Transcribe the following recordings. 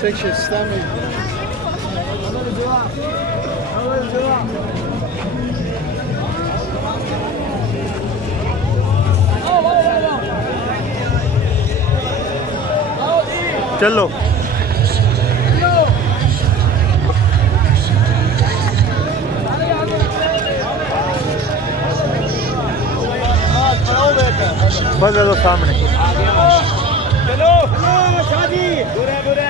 Seksje stemming. चलो बस दो सामने चलो शादी बुरे बुरे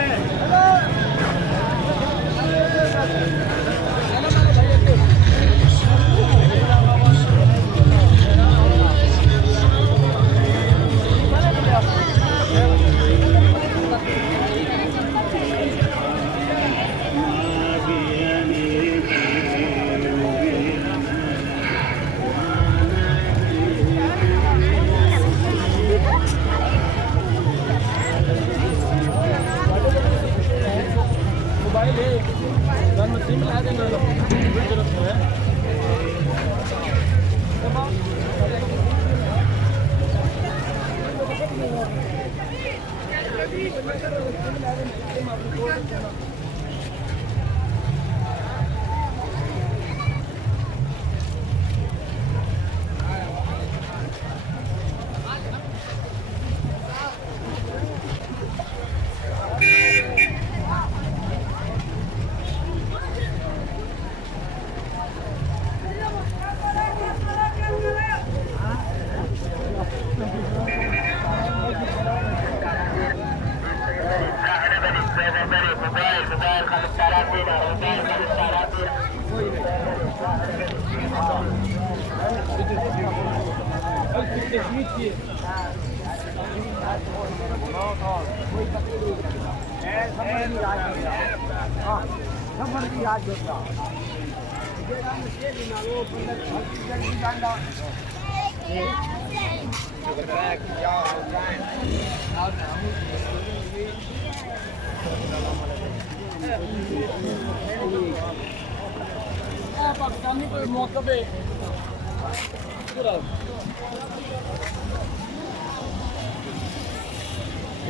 पाकिस्तानी कोई मौका पे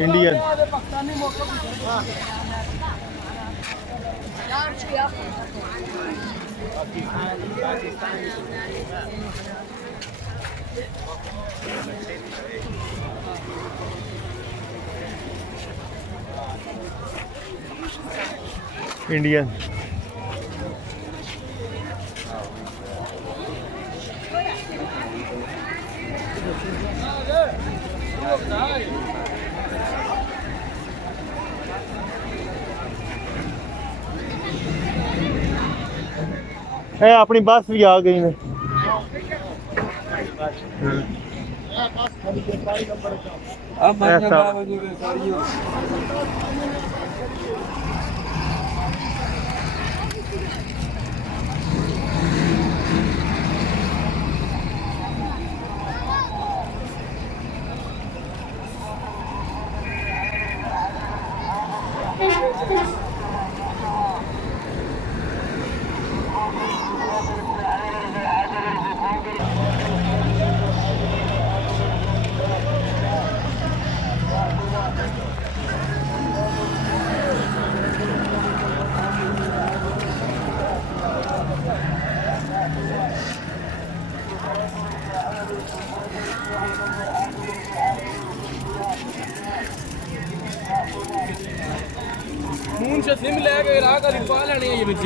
इंडियन पाकिस्तानी मौका इंडियन है अपनी बस भी आ गई ने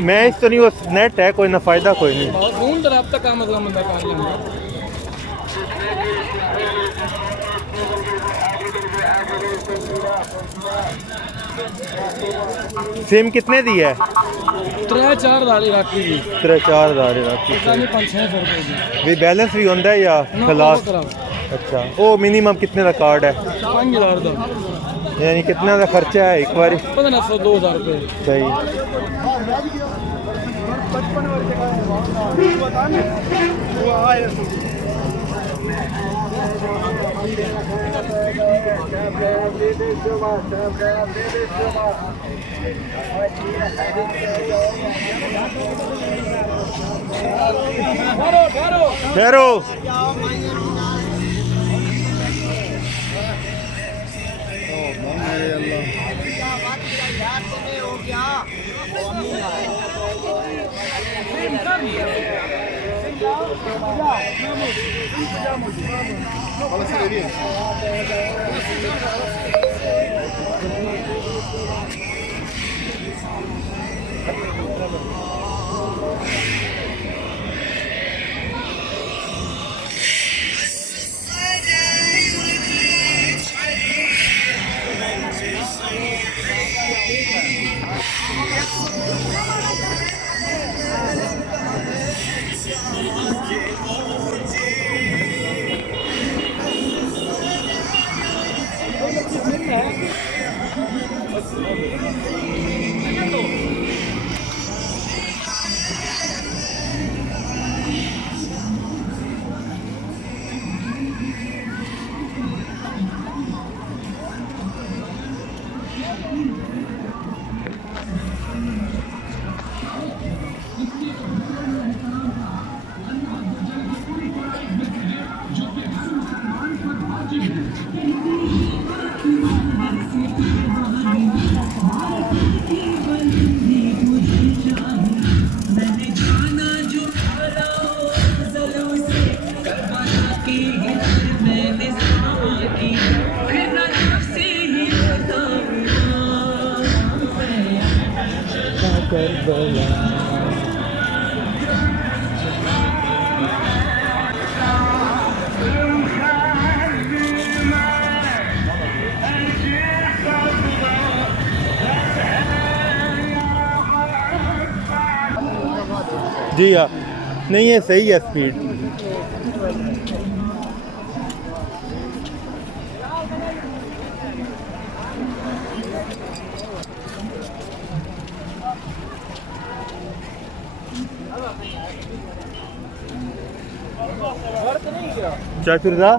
मैं इस तो नहीं वो नेट है कोई ना फायदा कोई नहीं फोन तो रब्ता का मतलब बंदा कर लेंगे सिम कितने दी है 3-4 राखी जी 3-4 राखी 5-6 रुपए की भी बैलेंस भी होता है या खलास अच्छा वो मिनिमम कितने का कार्ड है 5000 का यानी कितना का खर्चा है एक बार 1500-2000 रुपए सही ठहरो जी हाँ, नहीं ये सही है स्पीड। क्या फिर रहा?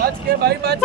बच के भाई बच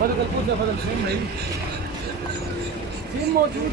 फजल पूछ फजल सेम भाई सेम मौजूद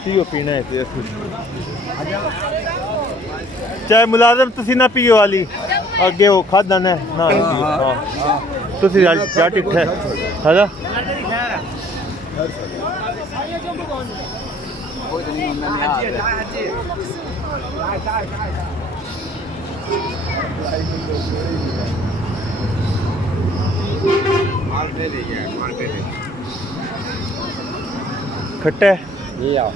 पीओ पीना है तो चाहे मुलाजम तुसी ना पियो वाली अगे वो खादा ना ना तुसी जा टिठे है ना खट्टा ये आओ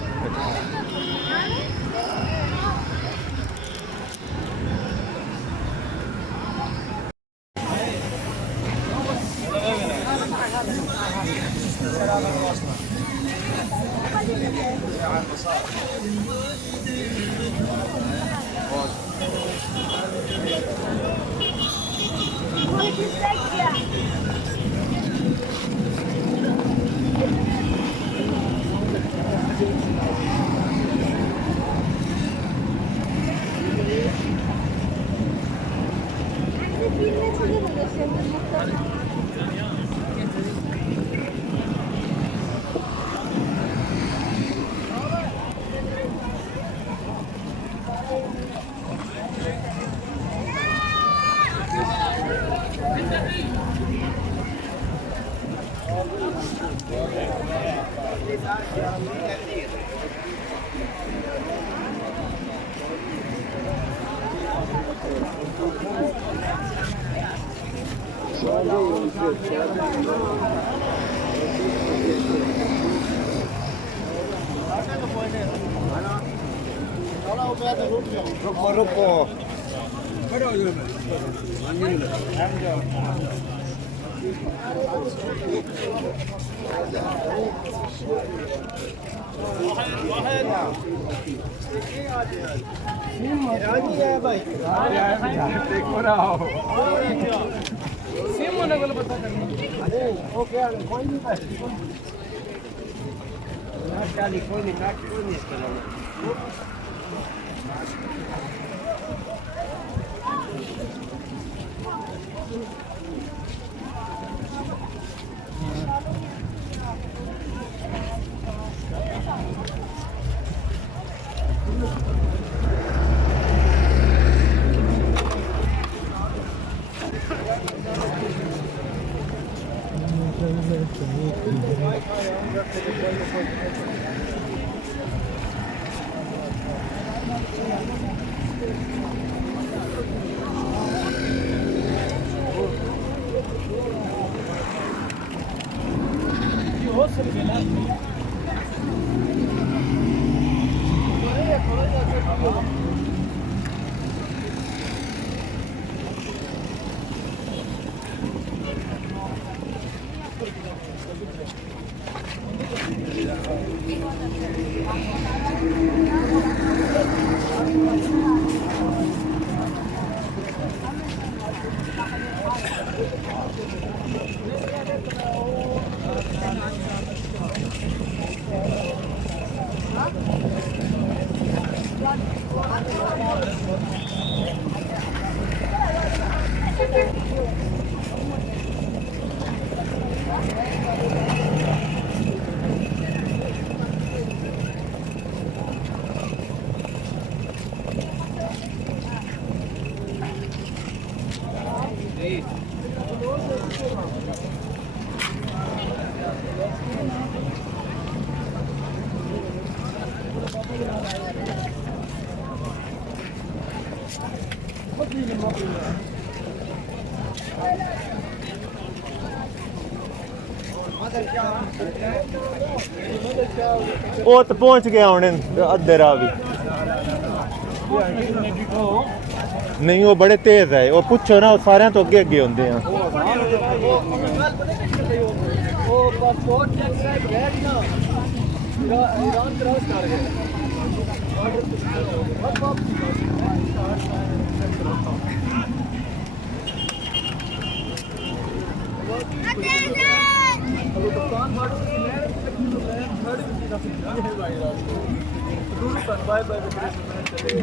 रुको ਉਹ ਤਾਂ ਪਹੁੰਚ ਗਿਆ ਹੁਣ ਅੱਧੇ ਰਾਹ ਵੀ ਨਹੀਂ ਉਹ ਬੜੇ ਤੇਜ਼ ਹੈ ਉਹ ਪੁੱਛੋ ਨਾ ਉਹ ਸਾਰਿਆਂ ਤੋਂ ਅੱਗੇ ਅੱਗੇ ਹੁੰਦੇ ਆ ਉਹ ਪਾਸਪੋਰਟ ਚੈੱਕ ਕਰਾਇਆ ਨਾ ईरान क्रॉस कर गए बाय बाय चले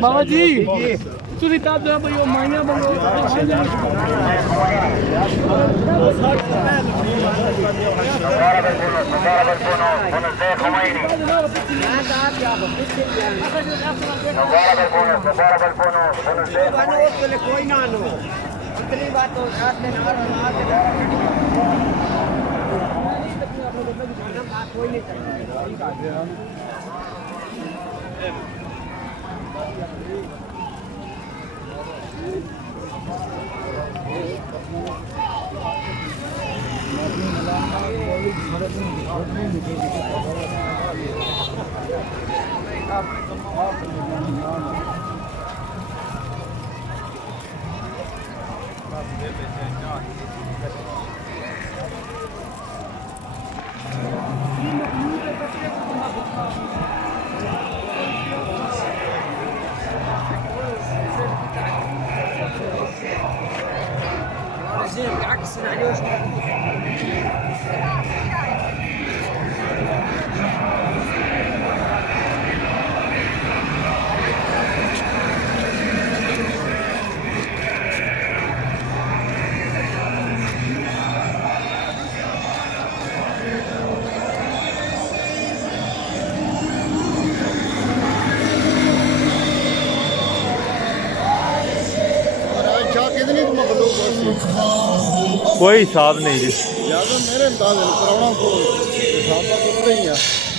Mama जी, tu li tá dando aí amanhã, कोई हिसाब नहीं जी मेरे अंदाज कराना को हिसाब का तो नहीं है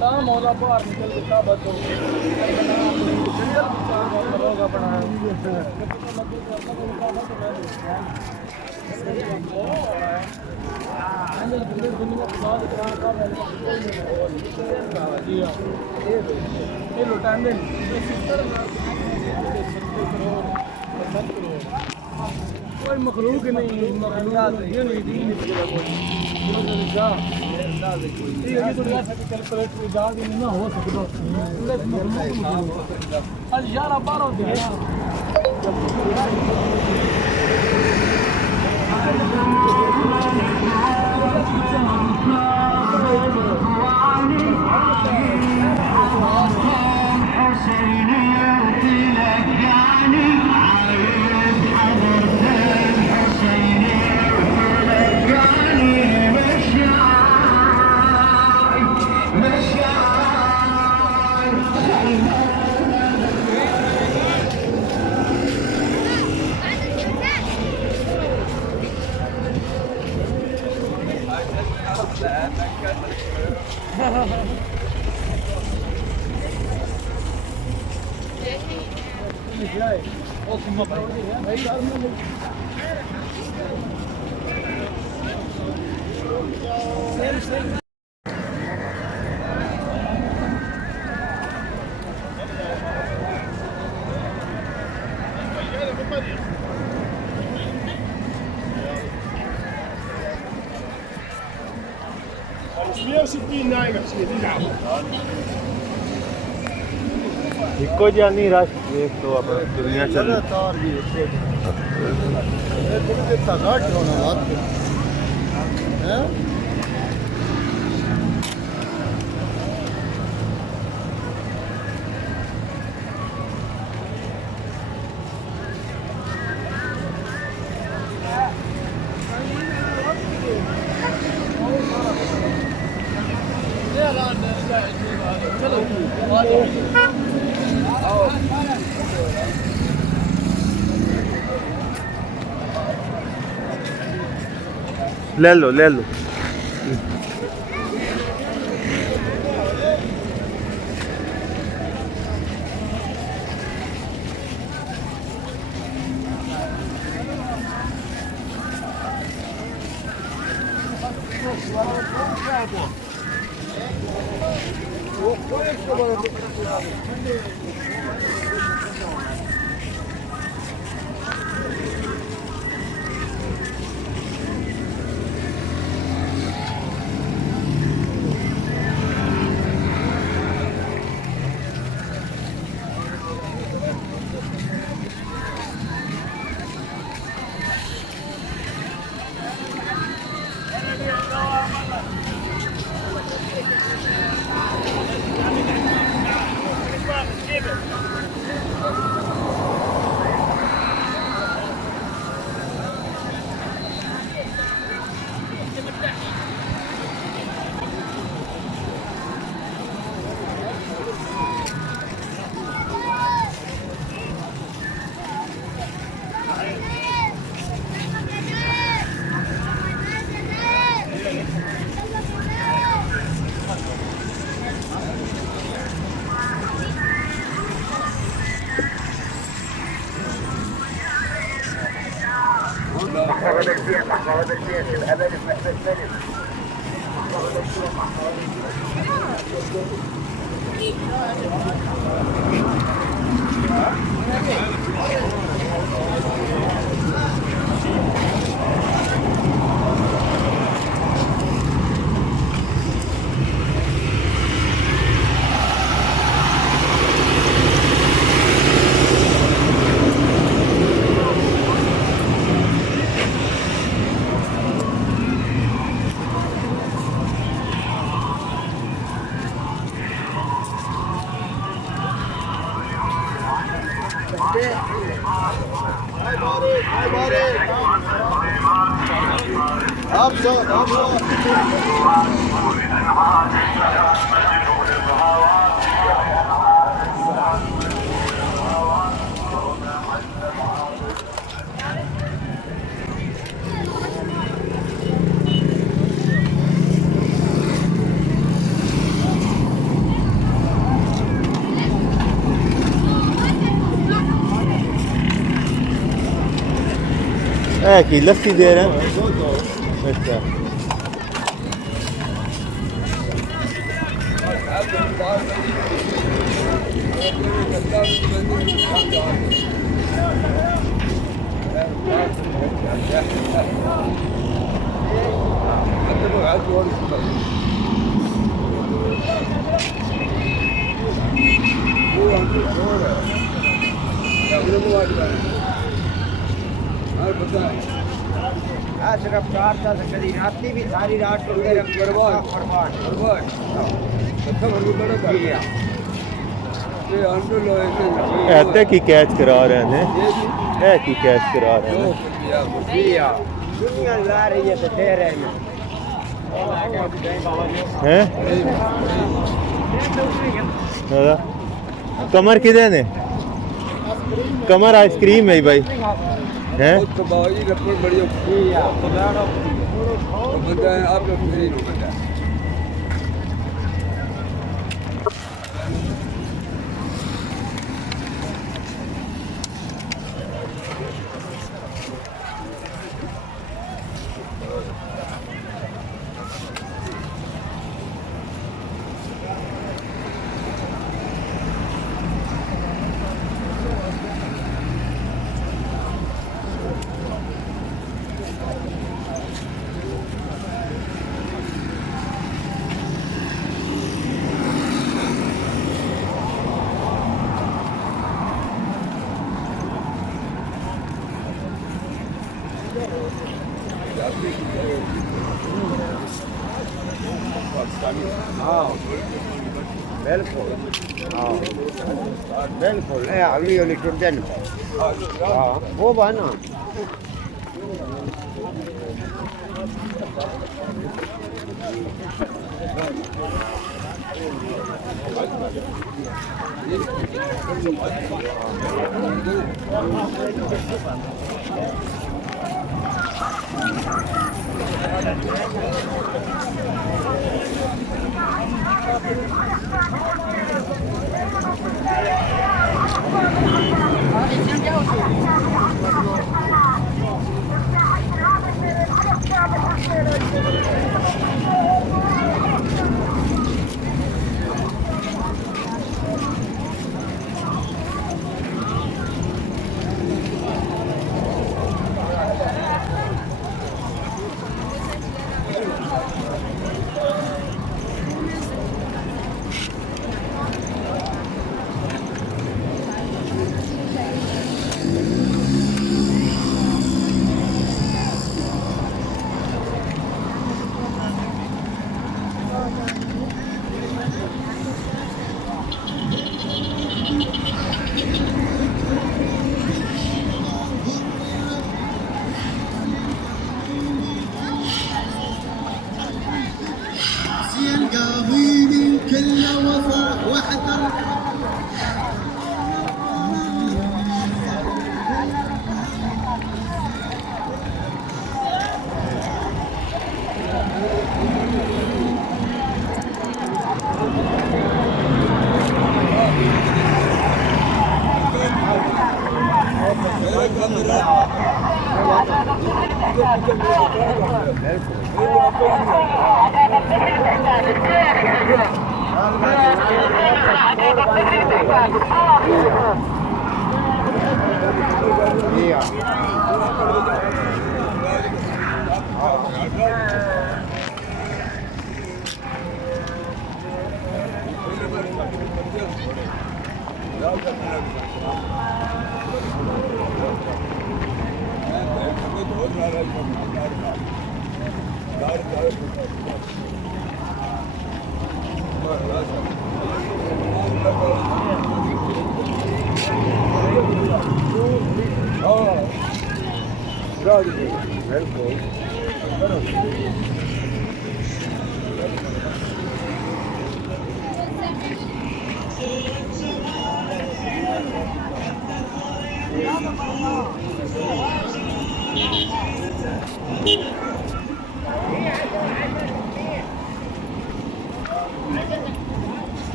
ਤਾਂ ਮੌਲਾ ਬਾਹਰ ਨਿਕਲ ਕੇ ਤਾਂ ਬਸ ਲੋਗਾ ਬਣਾਇਆ ਇਹ ਲੁਟਾਉਂਦੇ कोई मखलूक ही नहीं मखलूक ये नहीं दी नहीं कैलकुलेटर इजाज नहीं ना हो सकता आज यार बार होते हैं ਇੱਕੋ ਜਿਹਾ ਨਹੀਂ ਰਸ਼ ਵੇਖ ਲਓ ਆਪਣਾ ਦੁਨੀਆ ਚੱਲ ਤਾਰ ਵੀ ਇੱਥੇ ਇਹ ਥੋੜੀ ਦੇਰ ਤੱਕ ਘੱਟ ਹੋਣਾ ਬਾਤ ਹੈ ले लो ले लो की लस्सी दे रहे हैं। अच्छा सिर्फ 4 था कभी राती भी सारी रात को ऐसे की कैच करा रहे हैं, ऐ की कैच करा रहे हैं। दुनिया ला रही है तो दे रहे हैं। कमर किधर ने? कमर आइसक्रीम है भाई हैं? बिल्कुल बिल्कुल अगली वाली टुर्जन वो बना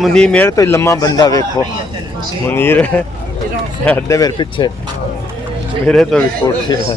मुनीर मेरे तो लम्मा बंदा वेखो मुनीर अद्धे मेरे पीछे मेरे तो भी कोठी है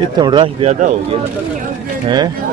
इतना रश ज़्यादा हो गया है।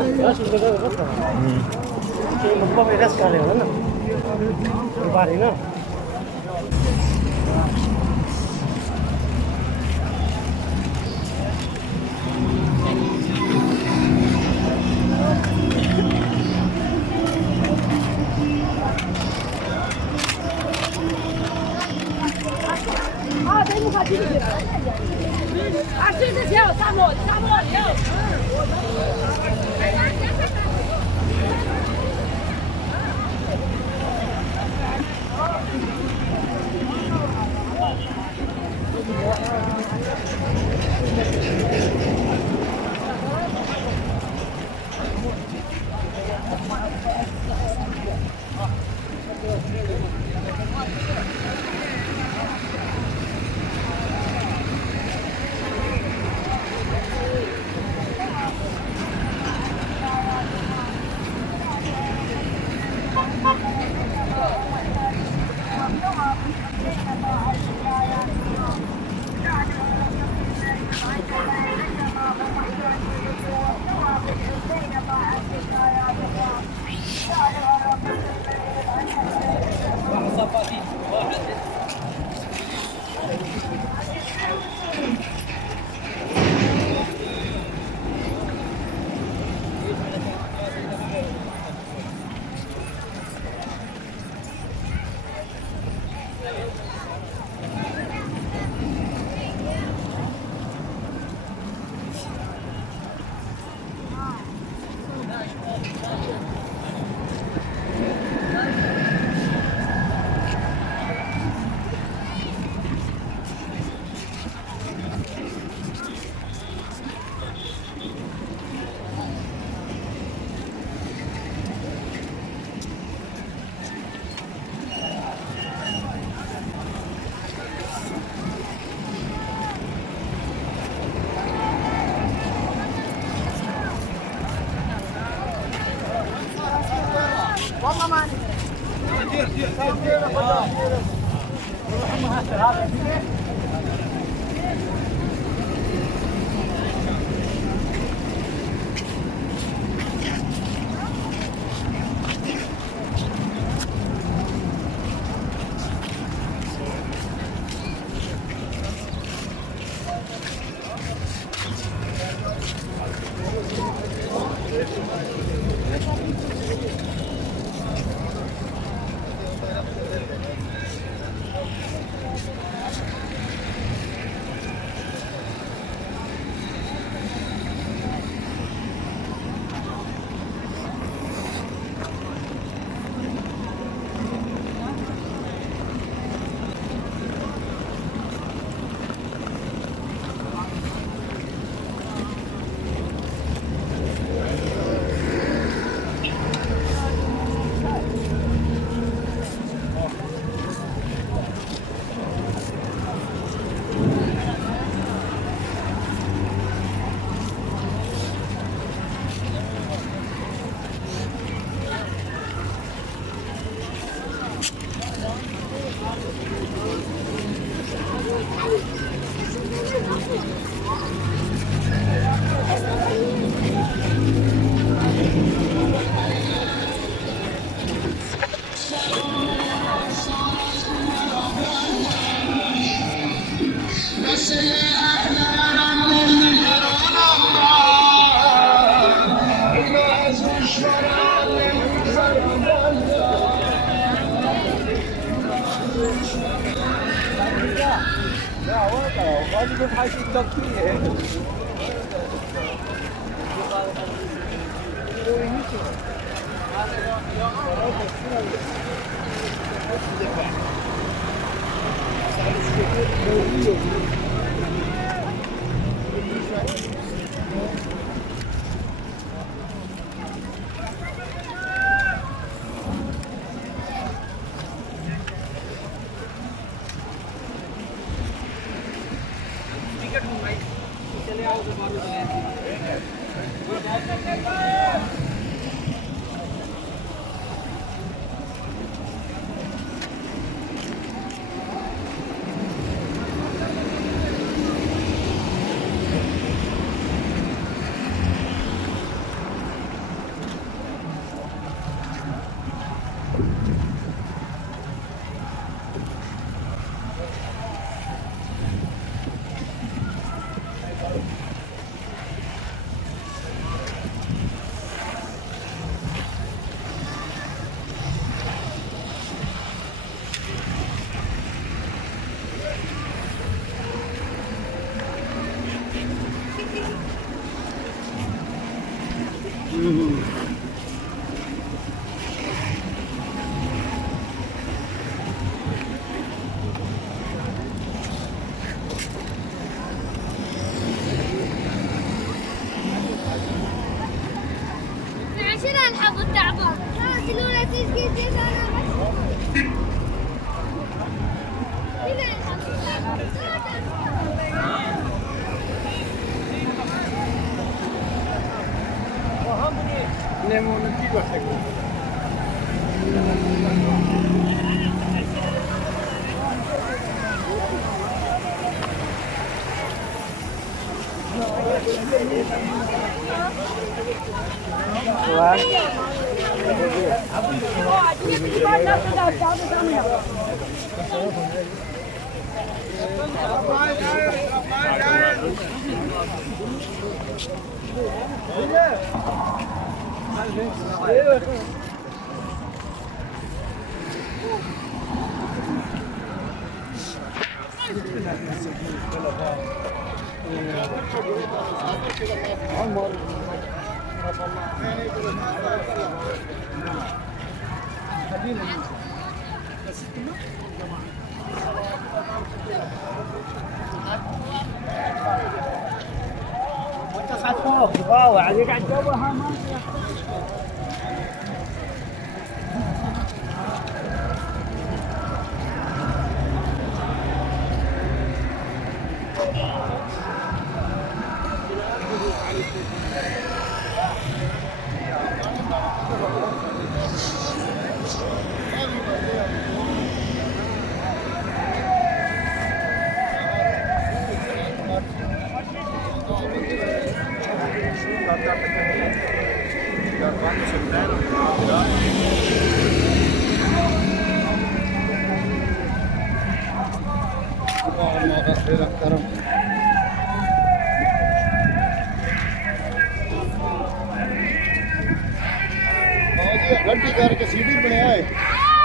गड्डी करके सीडी बनाया है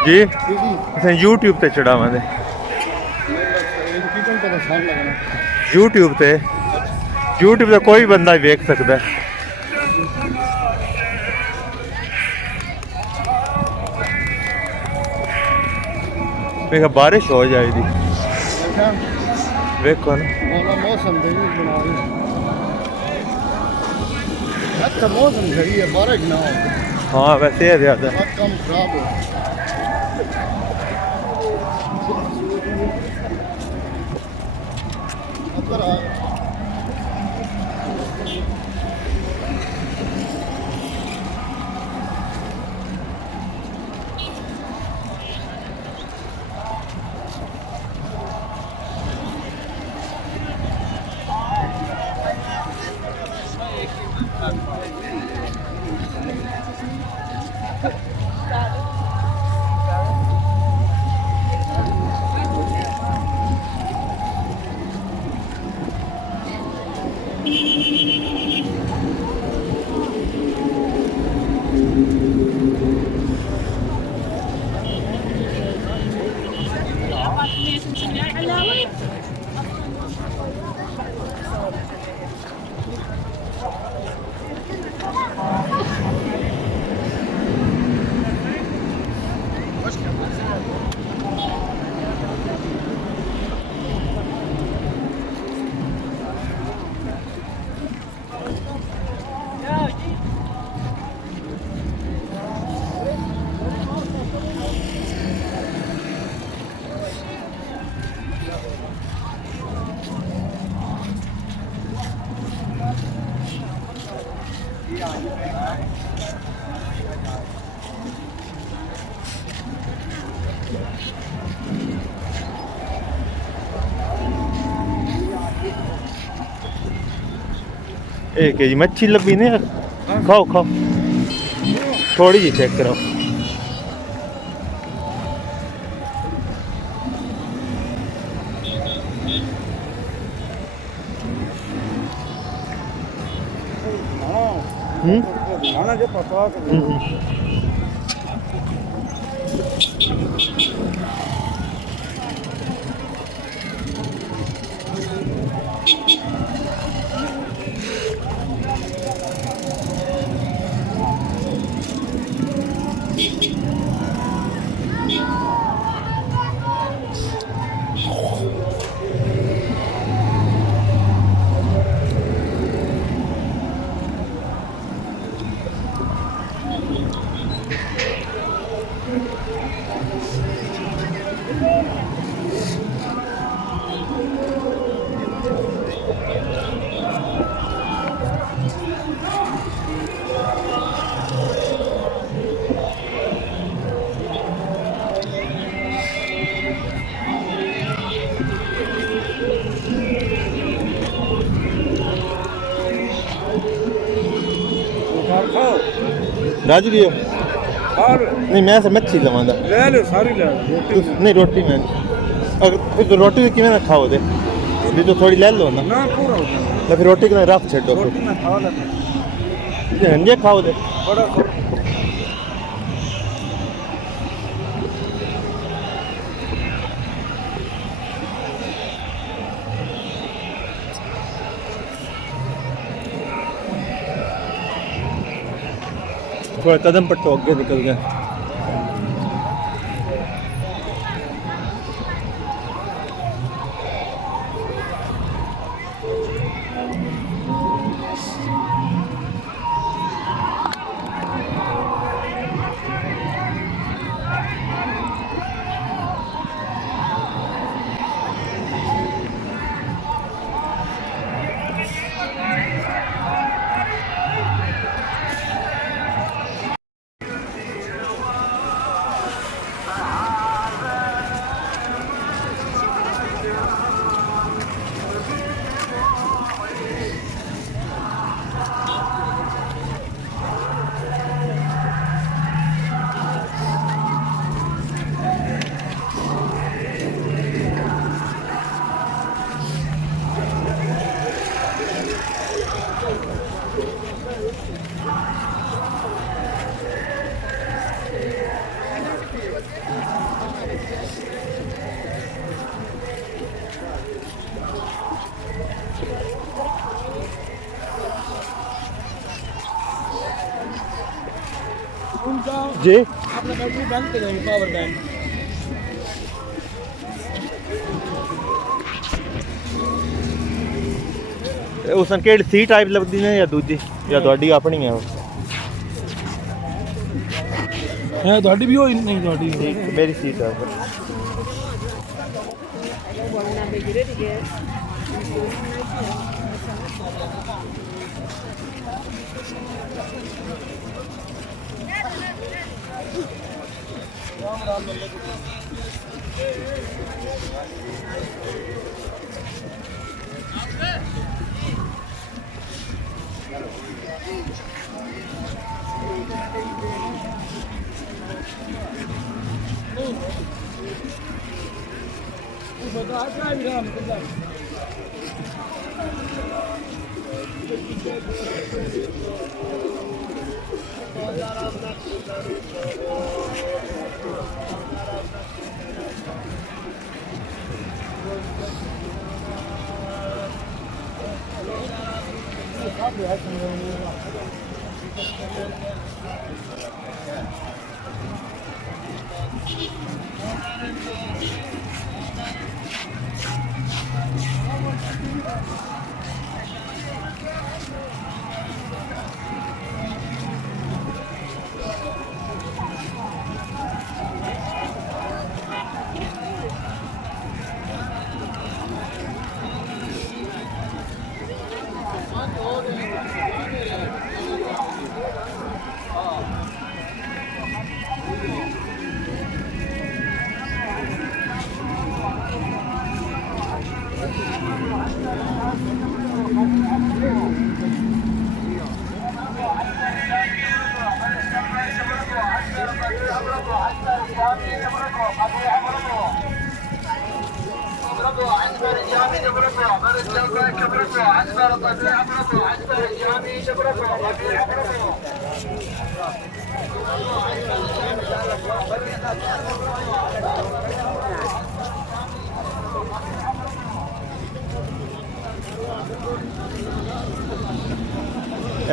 जी सीडी असें YouTube ते चढ़ावांगे कितन तो साल लगना YouTube ते कोई बंदा देख सकता है। देखा बारिश हो जाएगी देखो ना मौसम बना रही अच्छा मौसम सही है बारिश ना हो हाँ वैसे है ज़्यादा बहुत कम खराब हो अंदर आ एक जी मच्छी लभी ने खाओ खाओ थोड़ी जी चेक करो खाना जो पका राजू जी और नहीं मैं से मच्छी लवांदा ले लो सारी ले नहीं रोटी मैं अगर तो रोटी की ना खाओ दे भी तो थोड़ी ले लो ना ना पूरा हो गया तो फिर रोटी के रख छो रोटी में खा लेते ये खाओ दे बड़ा थोड़ा कदम पट्टो आगे निकल गए जी अपना बैटरी बैंक पे जाएंगे पावर बैंक उस केड़ी सी टाइप लगदी ने या दूजी या ਤੁਹਾਡੀ ਆਪਣੀ ਹੈ है ਤੁਹਾਡੀ भी होई नहीं ਤੁਹਾਡੀ ठीक मेरी सीट है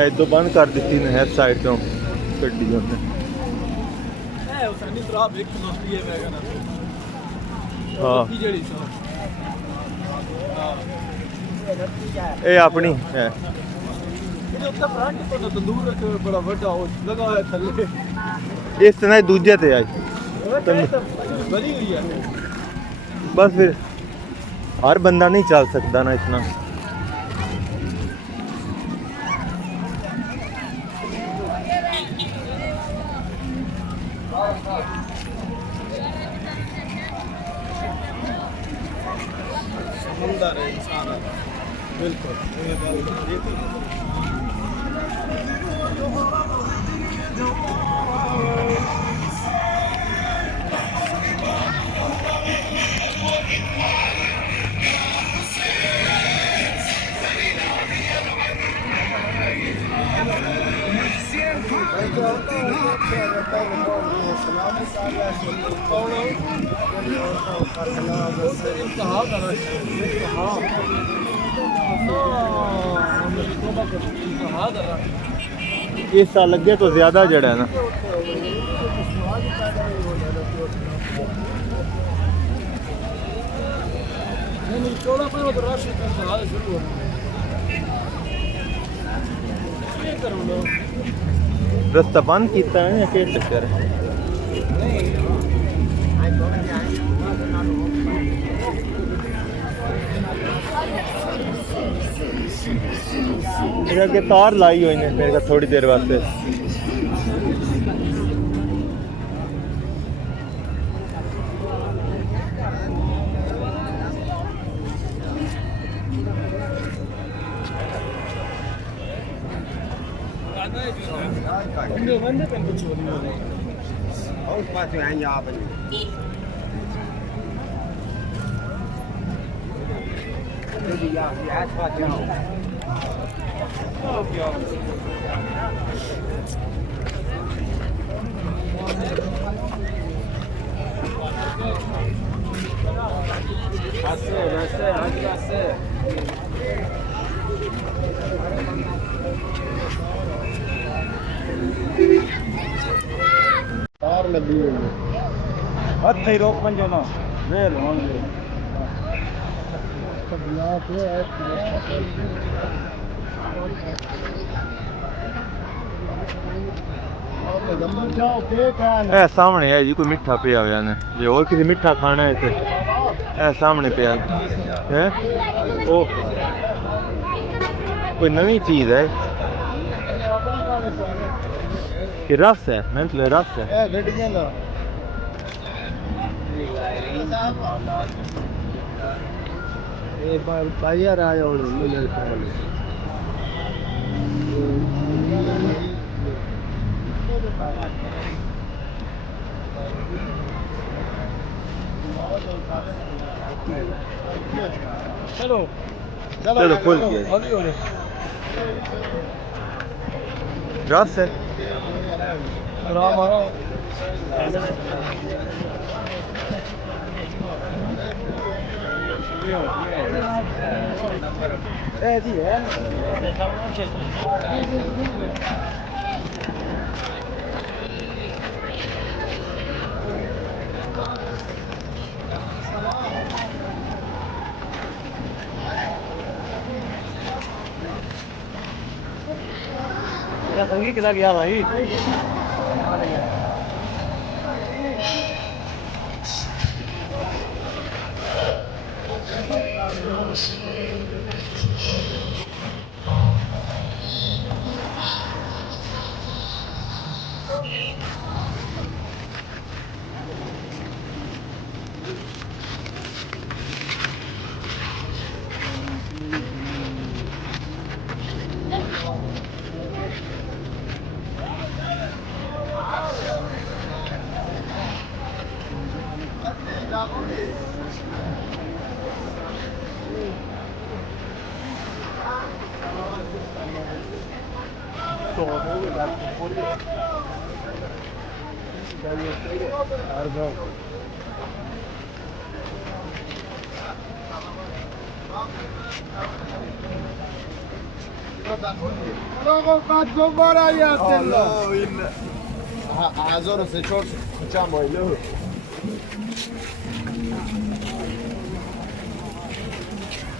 इधर बंद कर दी नहर साइड तो गड्डी उन्हें हाँ ये अपनी है इस तरह दूजे ते आज बस फिर हर बंदा नहीं चल सकता ना इतना समंदर है इंसान बिल्कुल इस साल लगे तो ज्यादा जड़ा है ना रास्ता बंद किया है या क्या चक्कर है मेरे के तार लाई हुई ने मेरे का थोड़ी देर वास्ते तार लगी हुई है हथ ही रोक पंजो ना वेल होंगे ए सामने है जी कोई मिठा पिया हुआ ने जे और किसी मिठा खाना है तो ए सामने पिया है ओ कोई नवी चीज है कि रस है मैं तो रस है ए गड्डियां दा ए भाई यार आया हूं मिल चलो चलो फुल किया रस है राम आ रहा क्या संगी किधर गया भाई? Azor se ciò facciamo il loro.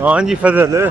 हाँ जी फजल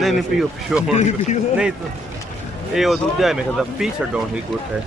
नहीं नहीं पियो पियो नहीं तो ये वो दूसरा है मेरे ख्याल पी छड़ो ही गुड है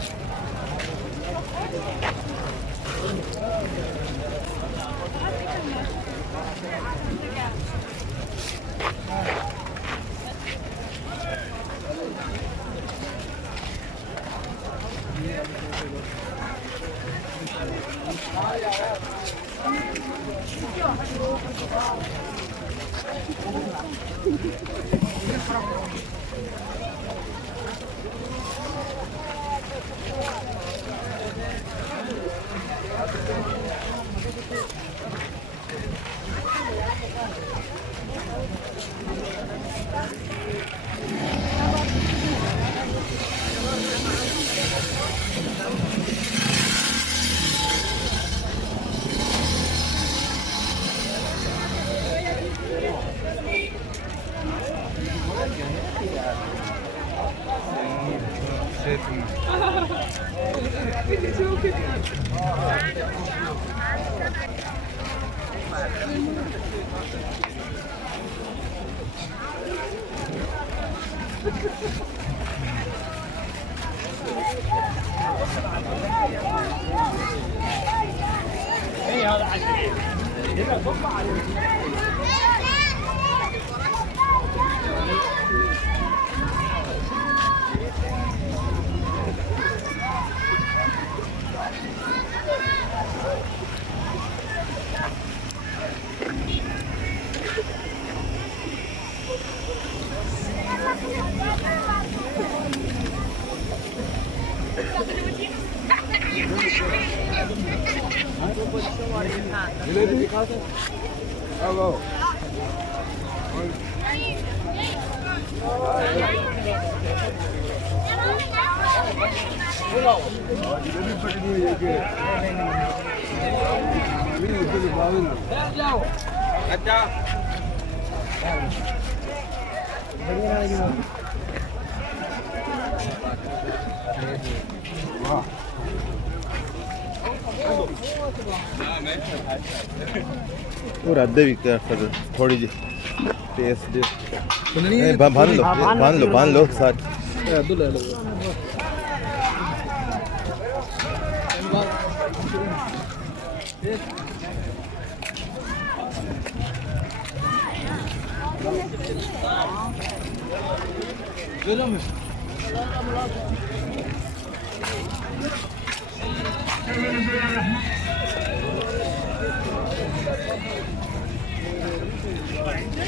और आधे भी कर फजल थोड़ी जी टेस्ट दे बांध लो साथ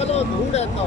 चलो धूड़ है तो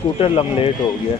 स्कूटर लमलेट हो गया।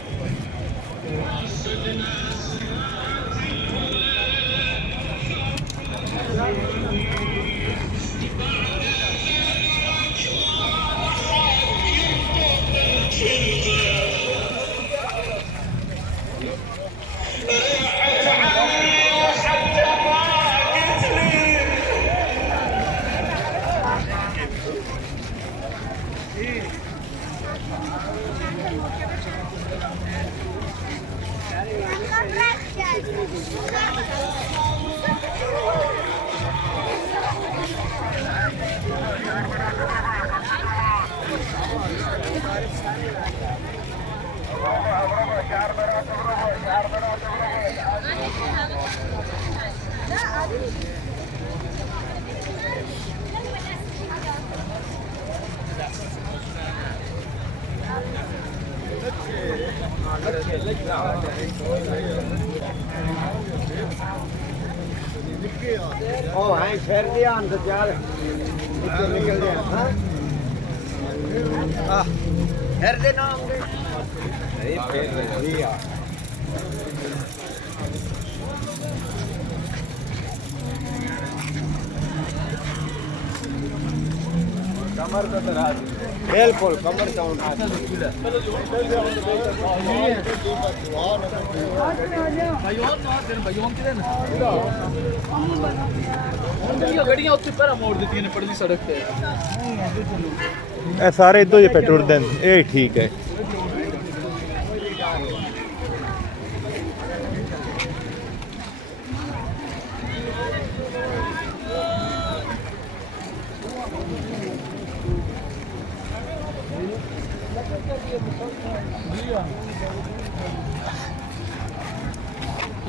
ओ हां फेर दिया अंदर चल निकल गया हां फेर दे नाम दे नहीं फेर दिया कमर का तो राज बिल्कुल कमर का उठा गड्डियां उत्ते पर मोड़ दी ने पड़ली सड़क पे ਇਹ ਸਾਰੇ ਇਦੋਂ ਹੀ ਪੈ ਟੁਰਦੇ ਨੇ ਇਹ ਠੀਕ ਹੈ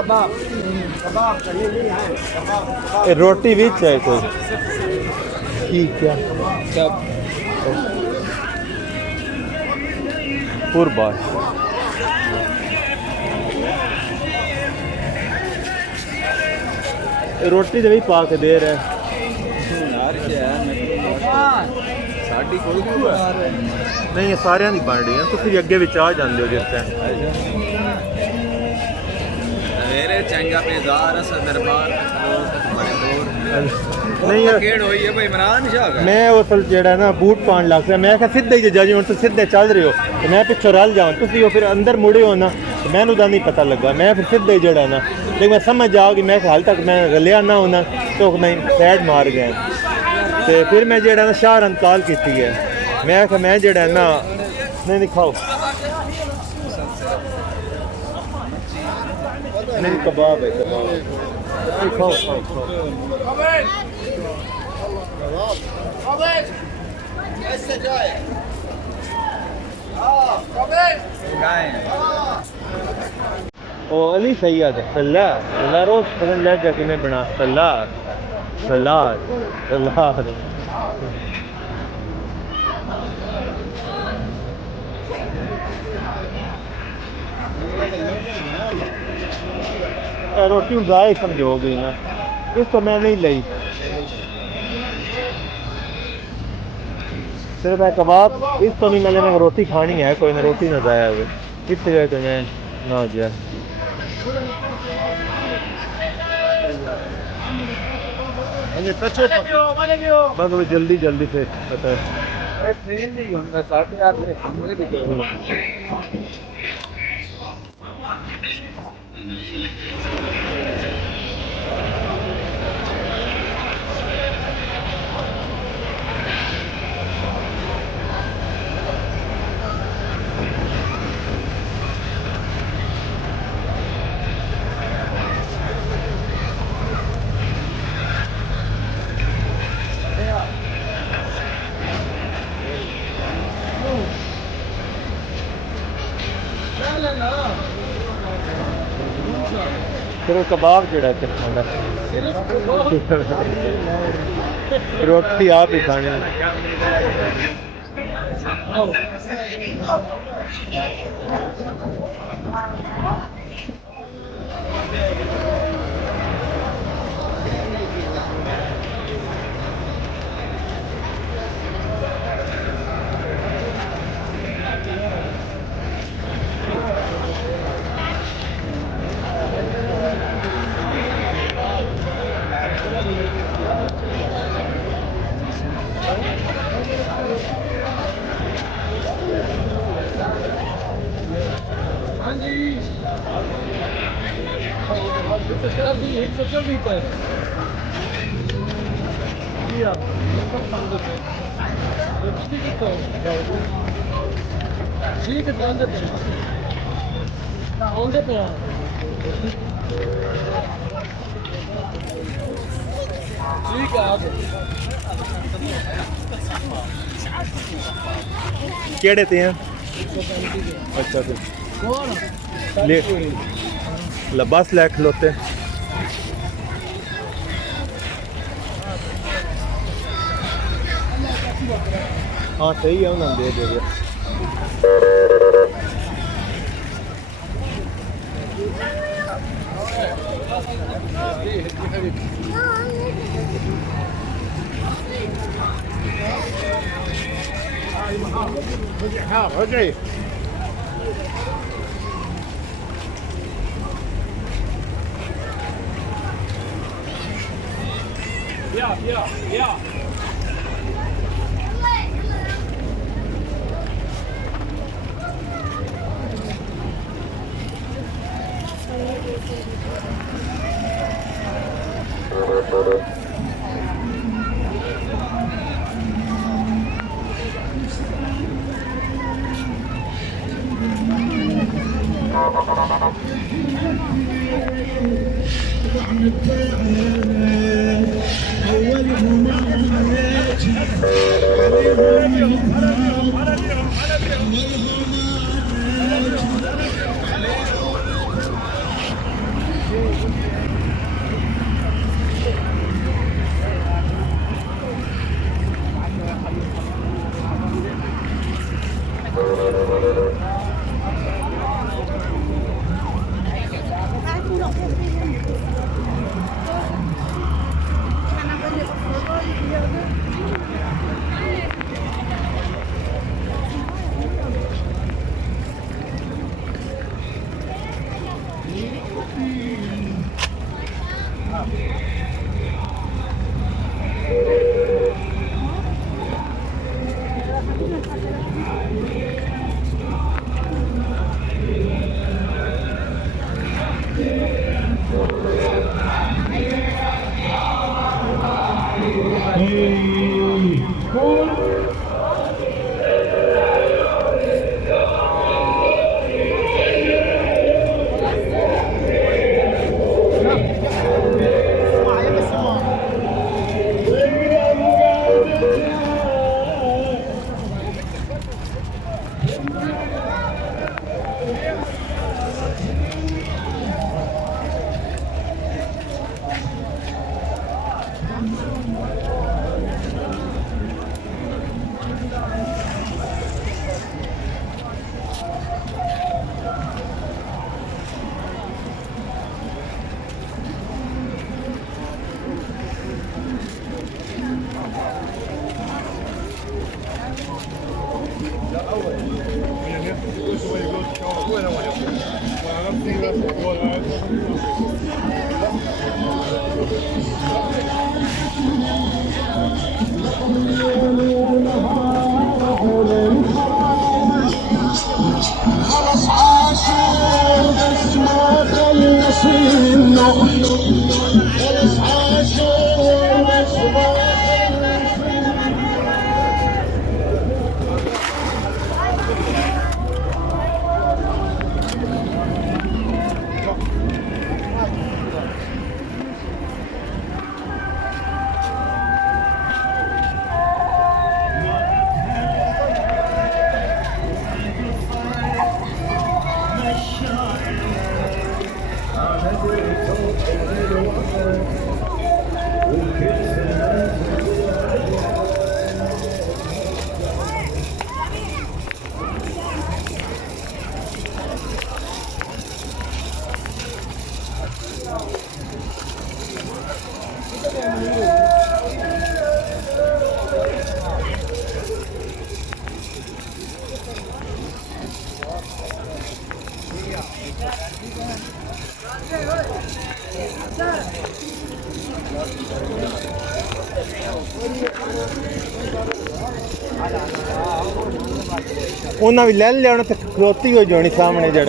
कबाब कबाब कहीं नहीं है कबाब ये रोटी भी है कोई ठीक है सब कुर्बान रोटी तो भी पा के दे रहे साड़ी कोई नहीं ये सारिਆਂ ਦੀ ਬਣ ਰਹੀ ਹੈ ਤੁਸੀਂ ਵੀ ਅੱਗੇ ਵਿੱਚ ਆ ਜਾਂਦੇ ਹੋ ਜਿਸ ਟਾਈਮ मेरे चंगा बेजार अस दरबार नहीं यार खेड़ हुई है भाई इमरान शाह का मैं असल जेड़ा ना बूट पान लग सा मैं सीधे ही जा जी सीधे चल रहे हो तो मैं पिछों रल जाऊँ तुम फिर अंदर मुड़े हो ना तो मैनू तो नहीं पता लगा मैं फिर सीधे ही जड़ा ना लेकिन मैं समझ जाओ कि मैं हाल तक मैं रलिया ना होना तो मैं साइड मार गया तो फिर मैं जेड़ा ना शाह कॉल की है मैं जेड़ा ना नहीं खाओ नहीं कबाब है कबाब खाओ खाओ खाओ ओ अली सैयद सलाद अल्लाह रोज पसंद ले जाके मैं बना सलाद सलाद सलाद रोटी ज़ाय समझो हो गई ना इस तो मैं नहीं ली सिर्फ है कबाब इस तो भी मैंने रोटी खानी है कोई ना रोटी ना ज़ाया हुए इस जगह तो मैं ना हो जाए बस वो जल्दी जल्दी से पता है ट्रेन नहीं होगा 8:30 में फिर वो कबाब जड़ा खाना रोटी आप ही खानी जल्दी पर या ठीक है ध्यान देते ना होंगे पे ठीक है आप केड़े ते हैं? अच्छा फिर कौन ले बस ले खलोते। हाँ सही है उन्होंने दे दिया। Ja. उन्हें भी ले लिया तो खलोती हो जानी सामने जड़